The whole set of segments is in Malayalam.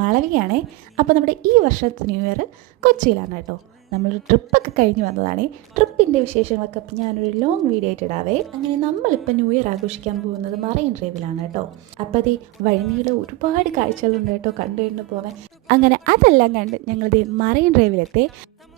മാളവികയാണേ. അപ്പോൾ നമ്മുടെ ഈ വർഷത്തെ ന്യൂ ഇയർ കൊച്ചിയിലാണ് കേട്ടോ. നമ്മളൊരു ട്രിപ്പൊക്കെ കഴിഞ്ഞ് വന്നതാണ്. ട്രിപ്പിൻ്റെ വിശേഷങ്ങളൊക്കെ ഞാനൊരു ലോങ് വീഡിയോ ആയിട്ട് ഇടാവേ. അങ്ങനെ നമ്മളിപ്പോൾ ന്യൂ ഇയർ ആഘോഷിക്കാൻ പോകുന്നത് മറൈൻ ഡ്രൈവിലാണ് കേട്ടോ. അപ്പോൾ അത് വഴിനീളെ ഒരുപാട് കാഴ്ചകളുണ്ട് കേട്ടോ, കണ്ടു പോകാൻ. അങ്ങനെ അതെല്ലാം കണ്ട് ഞങ്ങളിത് മറൈൻ ഡ്രൈവിലെത്തി.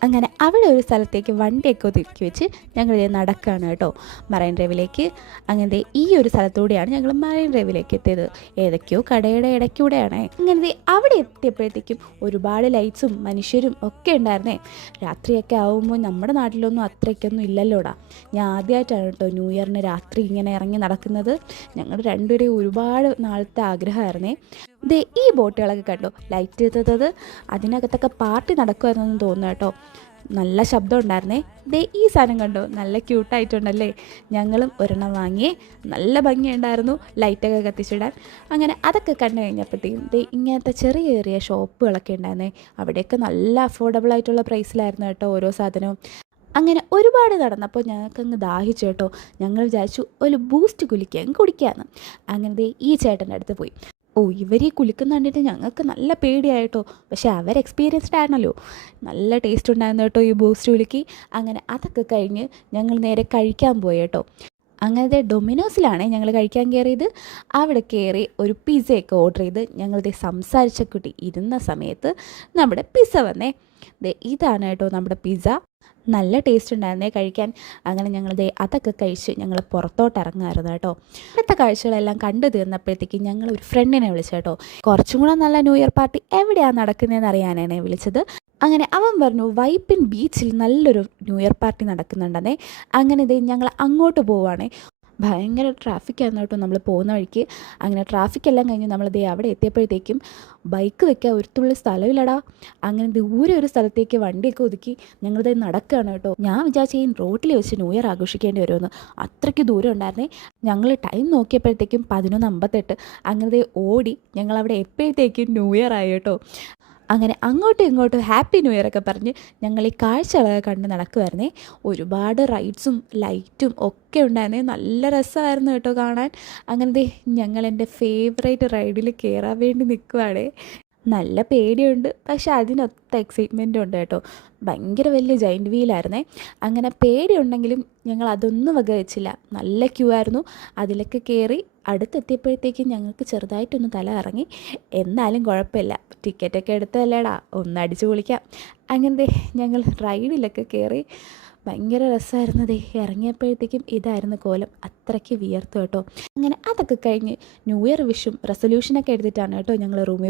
അങ്ങനെ അവിടെ ഒരു സ്ഥലത്തേക്ക് വണ്ടിയൊക്കെ ഒതുക്കി വെച്ച് ഞങ്ങൾ നടക്കുകയാണ് കേട്ടോ മറൈൻ ഡ്രൈവിലേക്ക്. അങ്ങനത്തെ ഈ ഒരു സ്ഥലത്തൂടെയാണ് ഞങ്ങൾ മറൈൻ ഡ്രൈവിലേക്ക് എത്തിയത്. ഏതൊക്കെയോ കടയുടെ ഇടയ്ക്കൂടെയാണ്. അങ്ങനത്തെ അവിടെ എത്തിയപ്പോഴത്തേക്കും ഒരുപാട് ലൈറ്റ്സും മനുഷ്യരും ഒക്കെ ഉണ്ടായിരുന്നേ. രാത്രിയൊക്കെ ആകുമ്പോൾ നമ്മുടെ നാട്ടിലൊന്നും അത്രയ്ക്കൊന്നും ഇല്ലല്ലോടാ. ഞാൻ ആദ്യമായിട്ടാണ് കേട്ടോ ന്യൂ ഇയറിന് രാത്രി ഇങ്ങനെ ഇറങ്ങി നടക്കുന്നത്. ഞങ്ങൾ രണ്ടുപേരെയും ഒരുപാട് നാളത്തെ ആഗ്രഹമായിരുന്നേ. ഈ ബോട്ടുകളൊക്കെ കണ്ടോ ലൈറ്റ് ചെയ്തത്, അതിനകത്തൊക്കെ പാർട്ടി നടക്കുമായിരുന്നെന്ന് തോന്നുന്നു കേട്ടോ. നല്ല ശബ്ദം ഉണ്ടായിരുന്നേ. ഈ സാധനം കണ്ടോ, നല്ല ക്യൂട്ടായിട്ടുണ്ടല്ലേ. ഞങ്ങളും ഒരെണ്ണം വാങ്ങി. നല്ല ഭംഗിയുണ്ടായിരുന്നു ലൈറ്റൊക്കെ കത്തിച്ചിടാൻ. അങ്ങനെ അതൊക്കെ കണ്ടു കഴിഞ്ഞപ്പോഴത്തേക്കും ഇങ്ങനത്തെ ചെറിയ ചെറിയ ഷോപ്പുകളൊക്കെ ഉണ്ടായിരുന്നേ. അവിടെയൊക്കെ നല്ല അഫോർഡബിൾ ആയിട്ടുള്ള പ്രൈസിലായിരുന്നു കേട്ടോ ഓരോ സാധനവും. അങ്ങനെ ഒരുപാട് നടന്നപ്പോൾ ഞങ്ങൾക്കങ്ങ് ദാഹിച്ചു കേട്ടോ. ഞങ്ങൾ വിചാരിച്ചു ഒരു ബൂസ്റ്റ് കുടിക്കാമെന്ന്. അങ്ങനെ ഈ ചേട്ടൻ്റെ അടുത്ത് പോയി. ഇവർ ഈ കുലുക്കുന്ന കണ്ടിട്ട് ഞങ്ങൾക്ക് നല്ല പേടിയായിട്ടോ. പക്ഷേ അവർ എക്സ്പീരിയൻസ്ഡ് ആണല്ലോ. നല്ല ടേസ്റ്റ് ഉണ്ടായിരുന്നു കേട്ടോ ഈ ബൂസ്റ്റ് കുലുക്കി. അങ്ങനെ അതൊക്കെ കഴിഞ്ഞ് ഞങ്ങൾ നേരെ കഴിക്കാൻ പോയി കേട്ടോ. അങ്ങനത്തെ ഡൊമിനോസിലാണ് ഞങ്ങൾ കഴിക്കാൻ കയറിയത്. അവിടെ കയറി ഒരു പിസ്സയൊക്കെ ഓർഡർ ചെയ്ത് ഞങ്ങളിത് സംസാരിച്ച കുട്ടി ഇരുന്ന സമയത്ത് നമ്മുടെ പിസ്സ വന്നേ. ഇതാണ് കേട്ടോ നമ്മുടെ പിസ്സ. നല്ല ടേസ്റ്റ് ഉണ്ടായിരുന്നേ കഴിക്കാൻ. അങ്ങനെ ഞങ്ങൾ അതൊക്കെ കഴിച്ച് ഞങ്ങൾ പുറത്തോട്ട് ഇറങ്ങുമായിരുന്നു കേട്ടോ. അടുത്ത കാഴ്ചകളെല്ലാം കണ്ടു തീർന്നപ്പോഴത്തേക്കും ഞങ്ങൾ ഒരു ഫ്രണ്ടിനെ വിളിച്ചു കേട്ടോ. കുറച്ചും കൂടെ നല്ല ന്യൂ ഇയർ പാർട്ടി എവിടെയാണ് നടക്കുന്നതെന്ന് അറിയാനാണ് വിളിച്ചത്. അങ്ങനെ അവൻ പറഞ്ഞു വൈപ്പിൻ ബീച്ചിൽ നല്ലൊരു ന്യൂ ഇയർ പാർട്ടി നടക്കുന്നുണ്ടെന്നേ. അങ്ങനെ ഞങ്ങൾ അങ്ങോട്ട് പോവുകയാണേ. ഭയങ്കര ട്രാഫിക്കായിരുന്നു കേട്ടോ നമ്മൾ പോകുന്ന വഴിക്ക്. അങ്ങനെ ട്രാഫിക്കെല്ലാം കഴിഞ്ഞ് നമ്മൾ അവിടെ എത്തിയപ്പോഴത്തേക്കും ബൈക്ക് വെക്കാൻ ഒരു തുള്ളി സ്ഥലമില്ലടാ. അങ്ങനെ ദൂരെ ഒരു സ്ഥലത്തേക്ക് വണ്ടിയൊക്കെ ഒതുക്കി ഞങ്ങളിത് നടക്കുകയാണ് കേട്ടോ. ഞാൻ വിചാരിച്ച ഈ റോട്ടിൽ വെച്ച് ന്യൂ ഇയർ ആഘോഷിക്കേണ്ടി വരുമെന്ന്. അത്രയ്ക്ക് ദൂരം ഉണ്ടായിരുന്നേ. ഞങ്ങൾ ടൈം നോക്കിയപ്പോഴത്തേക്കും 11:58. അങ്ങനെ ഓടി ഞങ്ങളവിടെ എപ്പോഴത്തേക്കും ന്യൂ ഇയർ ആയി കേട്ടോ. അങ്ങനെ അങ്ങോട്ടും ഇങ്ങോട്ടും ഹാപ്പി ന്യൂ ഇയർ ഒക്കെ പറഞ്ഞ് ഞങ്ങൾ ഈ കാഴ്ചകളൊക്കെ കണ്ട് നടക്കുമായിരുന്നേ. ഒരുപാട് റൈഡ്സും ലൈറ്റും ഒക്കെ ഉണ്ടായിരുന്നേ. നല്ല രസമായിരുന്നു കേട്ടോ കാണാൻ. അങ്ങനെ ഞങ്ങൾ എൻ്റെ ഫേവറേറ്റ് റൈഡിൽ കയറാൻ വേണ്ടി നിൽക്കുവാണേ. നല്ല പേടിയുണ്ട്, പക്ഷെ അതിനൊത്ത എക്സൈറ്റ്മെൻറ്റും ഉണ്ട് കേട്ടോ. ഭയങ്കര വലിയ ജൈൻറ്റ് വീലായിരുന്നേ. അങ്ങനെ പേടിയുണ്ടെങ്കിലും ഞങ്ങൾ അതൊന്നും വക വെച്ചില്ല. നല്ല ക്യൂ ആയിരുന്നു. അതിലൊക്കെ കയറി അടുത്തെത്തിയപ്പോഴത്തേക്കും ഞങ്ങൾക്ക് ചെറുതായിട്ടൊന്ന് തല ഇറങ്ങി. എന്നാലും കുഴപ്പമില്ല, ടിക്കറ്റൊക്കെ എടുത്തല്ലേടാ, ഒന്ന് അടിച്ചു പൊളിക്കാം. അങ്ങനെ ഞങ്ങൾ റൈഡിലൊക്കെ കയറി. ഭയങ്കര രസമായിരുന്നതേ. ഇറങ്ങിയപ്പോഴത്തേക്കും ഇതായിരുന്നു കോലം. അത്രയ്ക്ക് വിയർത്തു കേട്ടോ. അങ്ങനെ അതൊക്കെ കഴിഞ്ഞ് ന്യൂ ഇയർ വിഷും റെസൊല്യൂഷനൊക്കെ എടുത്തിട്ടാണ് കേട്ടോ ഞങ്ങൾ റൂമിൽ